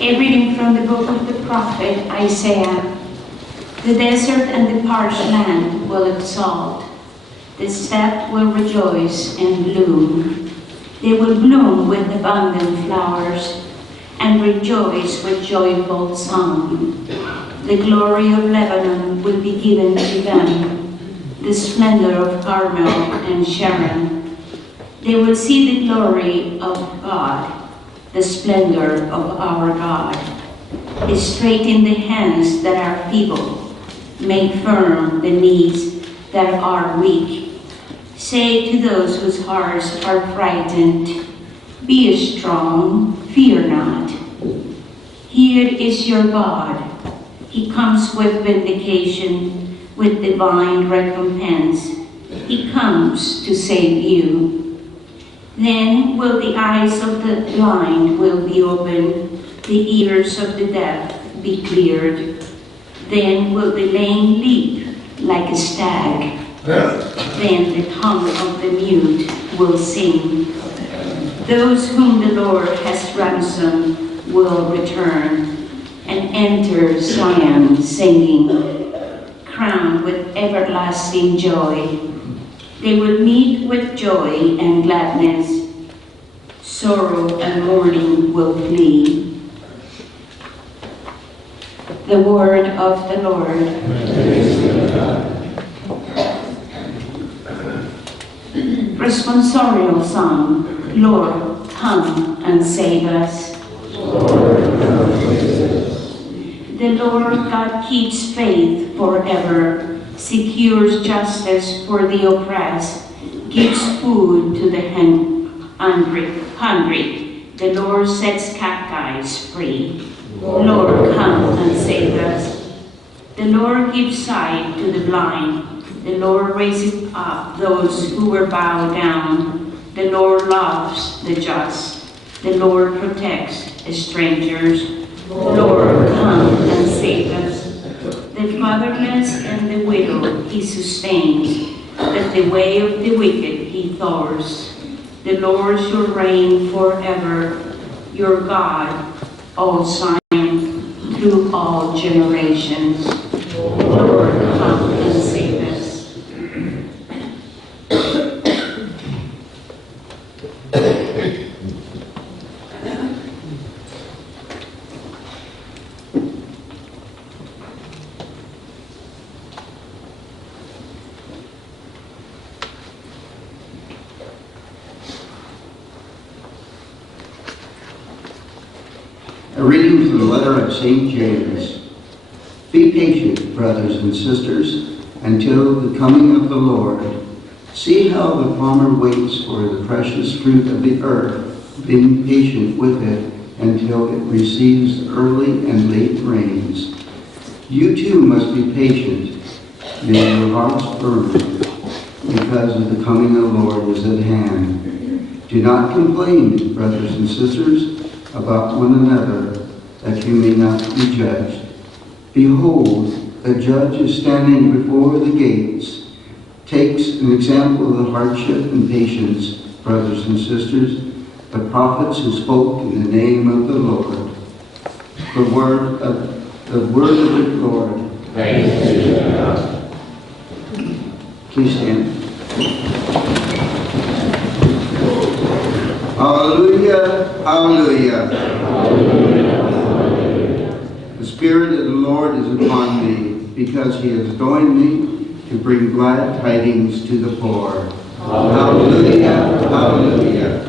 A reading from the book of the prophet Isaiah. The desert and the parched land will exult. The steppe will rejoice and bloom. They will bloom with abundant flowers and rejoice with joyful song. The glory of Lebanon will be given to them, the splendor of Carmel and Sharon. They will see the glory of God, the splendor of our God. Straighten the hands that are feeble, make firm the knees that are weak. Say to those whose hearts are frightened, be strong, fear not. Here is your God. He comes with vindication, with divine recompense. He comes to save you. Then will the eyes of the blind will be opened, the ears of the deaf be cleared. Then will the lame leap like a stag. Then the tongue of the mute will sing. Those whom the Lord has ransomed will return and enter Zion singing, crowned with everlasting joy. They will meet with joy and gladness. Sorrow and mourning will flee. The word of the Lord. Responsorial Psalm. Lord, come and save us. The Lord God keeps faith forever, secures justice for the oppressed, gives food to the hungry. The Lord sets captives free. Lord, come and save us. The Lord gives sight to the blind. The Lord raises up those who were bowed down. The Lord loves the just. The Lord protects strangers. Lord, come and save us. The fatherless and the widow he sustains, but the way of the wicked he thwarts. The Lord shall reign forever, your God, all Zion, through all generations. Lord, come and save us. A reading from the letter of St. James. Be patient, brothers and sisters, until the coming of the Lord. See how the farmer waits for the precious fruit of the earth, being patient with it until it receives early and late rains. You too must be patient, may your hearts burn, because of the coming of the Lord is at hand. Do not complain, brothers and sisters, about one another, that you may not be judged. Behold, a judge is standing before the gates. Takes an example of the hardship and patience, brothers and sisters, the prophets who spoke in the name of the Lord. The word of the Lord. Thanks be to God. Please stand. Hallelujah, hallelujah. The Spirit of the Lord is upon me, because he has anointed me to bring glad tidings to the poor. Hallelujah, hallelujah.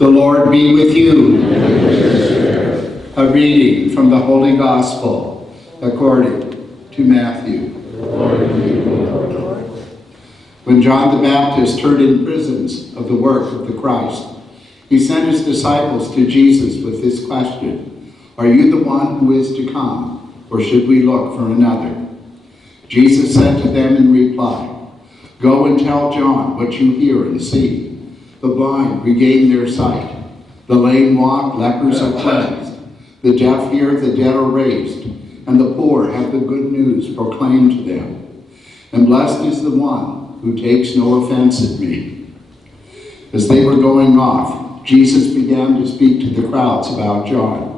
The Lord be with you. A reading from the Holy Gospel according to Matthew. When John the Baptist heard in prisons of the work of the Christ, he sent his disciples to Jesus with this question: "Are you the one who is to come, or should we look for another?" Jesus said to them in reply, "Go and tell John what you hear and see. The blind regain their sight, the lame walk, lepers are cleansed, the deaf hear, the dead are raised, and the poor have the good news proclaimed to them. And blessed is the one who takes no offense at me." As they were going off, Jesus began to speak to the crowds about John.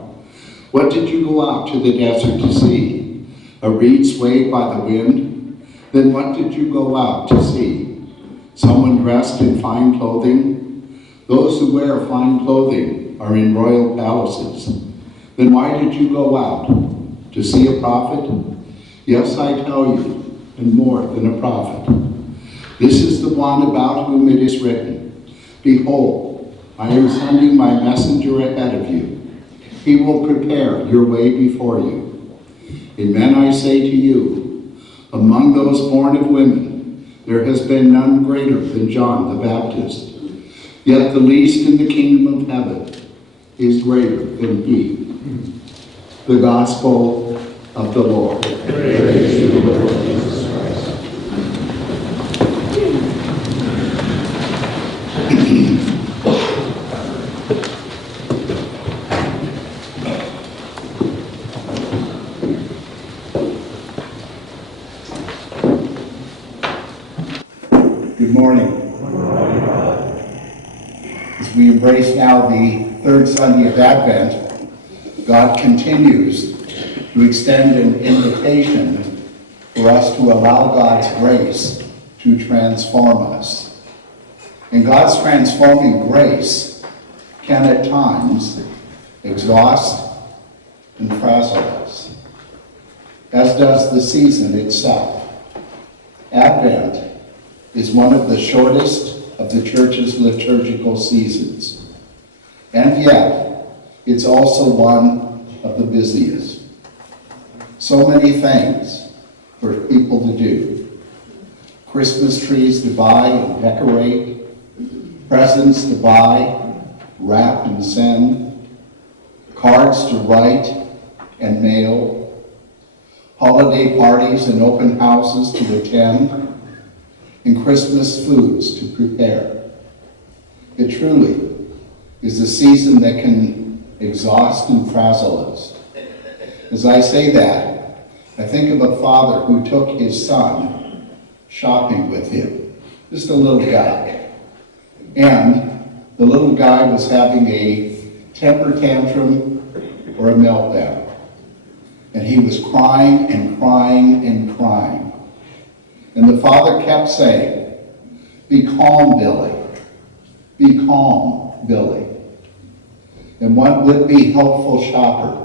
"What did you go out to the desert to see? A reed swayed by the wind? Then what did you go out to see? Someone dressed in fine clothing? Those who wear fine clothing are in royal palaces. Then why did you go out? To see a prophet? Yes, I tell you, and more than a prophet. This is the one about whom it is written, 'Behold, I am sending my messenger ahead of you. He will prepare your way before you.' Amen, I say to you, among those born of women, there has been none greater than John the Baptist. Yet the least in the kingdom of heaven is greater than he." The Gospel of the Lord. Praise to the Lord Jesus Christ. Good morning. As we embrace now the third Sunday of Advent, God continues to extend an invitation for us to allow God's grace to transform us. And God's transforming grace can at times exhaust and frazzle us, as does the season itself. Advent is one of the shortest of the church's liturgical seasons, and yet it's also one of the busiest. So many things for people to do. Christmas trees to buy and decorate, presents to buy, wrap and send, cards to write and mail, holiday parties and open houses to attend, and Christmas foods to prepare. It truly is a season that can exhaust and frazzle us. As I say that, I think of a father who took his son shopping with him, just a little guy. And the little guy was having a temper tantrum or a meltdown. And he was crying and crying and crying. And the father kept saying, "Be calm, Billy. Be calm, Billy." And one would-be helpful shopper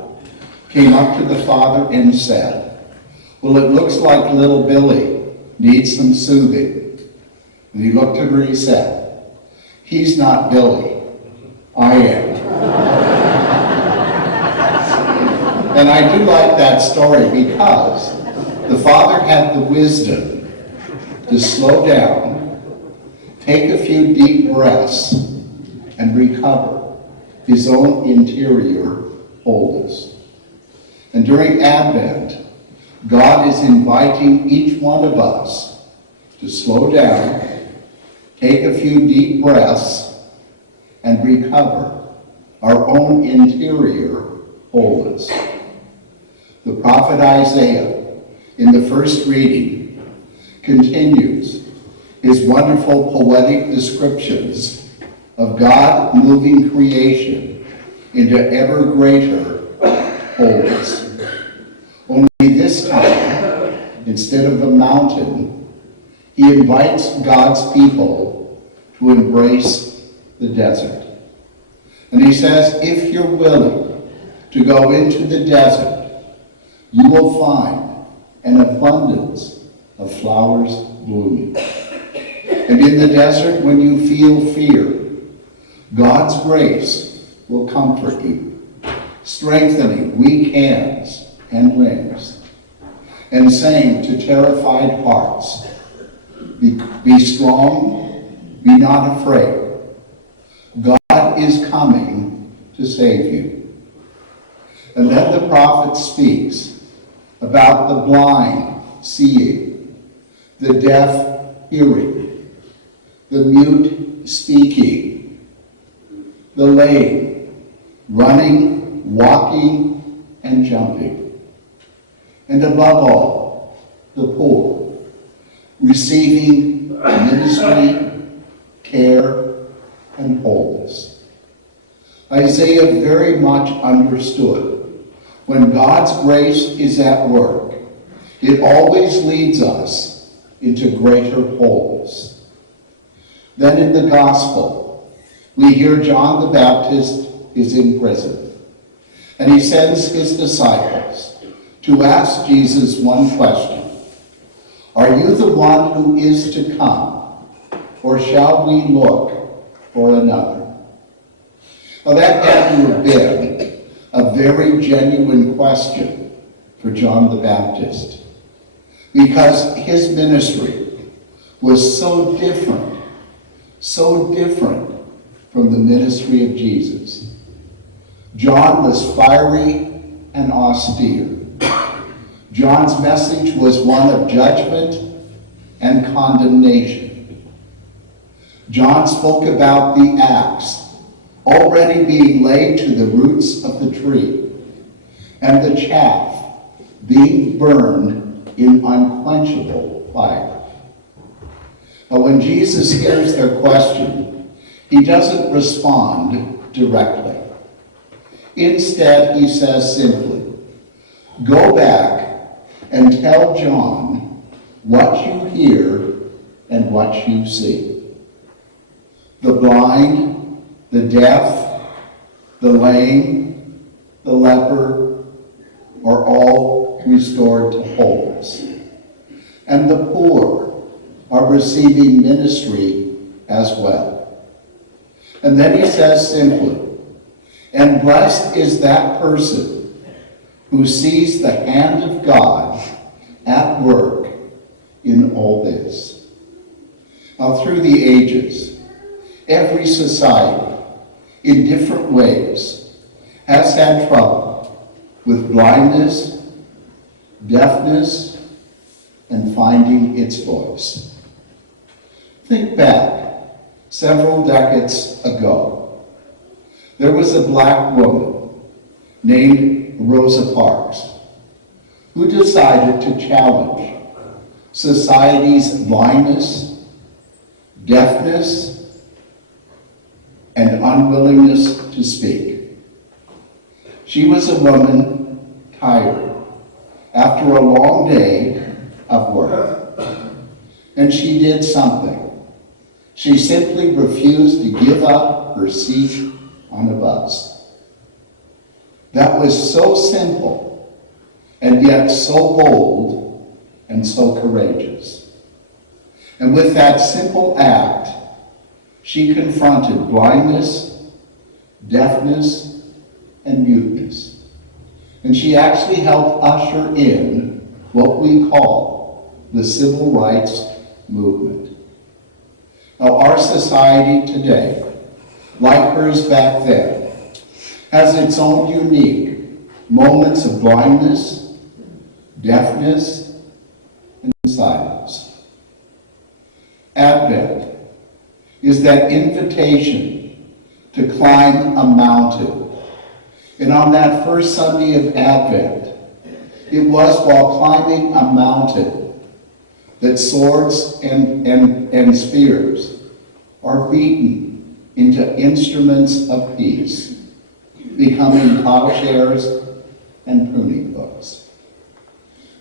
came up to the father and said, "Well, it looks like little Billy needs some soothing." And he looked at her and he said, "He's not Billy. I am." And I do like that story because the father had the wisdom to slow down, take a few deep breaths, and recover his own interior wholeness. And during Advent, God is inviting each one of us to slow down, take a few deep breaths, and recover our own interior wholeness. The prophet Isaiah, in the first reading, continues his wonderful poetic descriptions of God moving creation into ever greater wholeness. Only this time, instead of a mountain, he invites God's people to embrace the desert. And he says, if you're willing to go into the desert, you will find an abundance of flowers blooming. And in the desert, when you feel fear, God's grace will comfort you, strengthening weak hands and limbs, and saying to terrified hearts, be strong, be not afraid. God is coming to save you. And then the prophet speaks about the blind seeing, the deaf hearing, the mute speaking, the lame running, walking, and jumping, and above all, the poor receiving ministry, care, and wholeness. Isaiah very much understood when God's grace is at work, it always leads us into greater wholeness. Then in the gospel, we hear John the Baptist is in prison, and he sends his disciples to ask Jesus one question. Are you the one who is to come, or shall we look for another? Well, that had to have been a very genuine question for John the Baptist, because his ministry was so different from the ministry of Jesus. John was fiery and austere. John's message was one of judgment and condemnation. John spoke about the axe already being laid to the roots of the tree, and the chaff being burned in unquenchable fire. But when Jesus hears their question, he doesn't respond directly. Instead, he says simply, go back and tell John what you hear and what you see. The blind, the deaf, the lame, the leper are all restored to wholeness. And the poor are receiving ministry as well. And then he says simply, and blessed is that person who sees the hand of God at work in all this. Now, through the ages, every society, in different ways, has had trouble with blindness, deafness, and finding its voice. Think back several decades ago. There was a black woman named Rosa Parks, who decided to challenge society's blindness, deafness, and unwillingness to speak. She was a woman tired after a long day of work, and she did something. She simply refused to give up her seat on a bus. That was so simple, and yet so bold and so courageous. And with that simple act, she confronted blindness, deafness, and muteness. And she actually helped usher in what we call the civil rights movement. Now, our society today, like hers back then, has its own unique moments of blindness, deafness, and silence. Advent is that invitation to climb a mountain. And on that first Sunday of Advent, it was while climbing a mountain that swords and spears are beaten into instruments of peace, becoming plowshares and pruning hooks.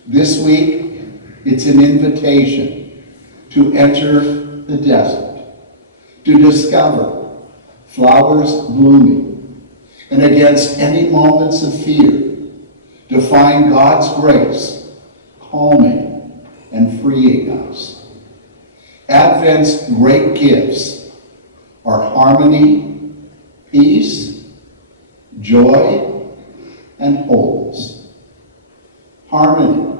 This week, it's an invitation to enter the desert, to discover flowers blooming, and against any moments of fear, to find God's grace calming and freeing us. Advent's great gifts are harmony peace, joy, and wholeness. Harmony,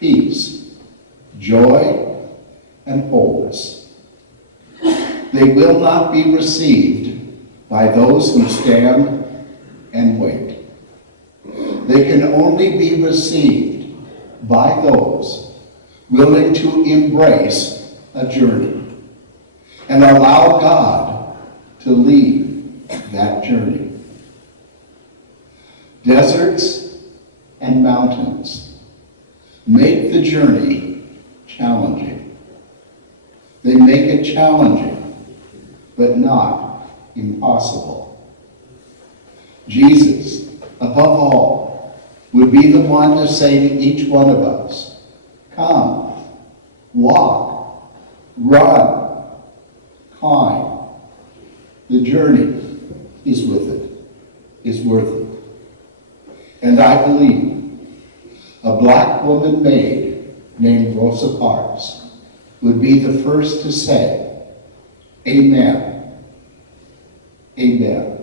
peace, joy, and wholeness. They will not be received by those who stand and wait. They can only be received by those willing to embrace a journey and allow God to lead that journey. Deserts and mountains make the journey challenging. They make it challenging, but not impossible. Jesus, above all, would be the one to say to each one of us, come, walk, run, climb. The journey is with it, is worth it. And I believe a black woman maid named Rosa Parks would be the first to say, amen, amen.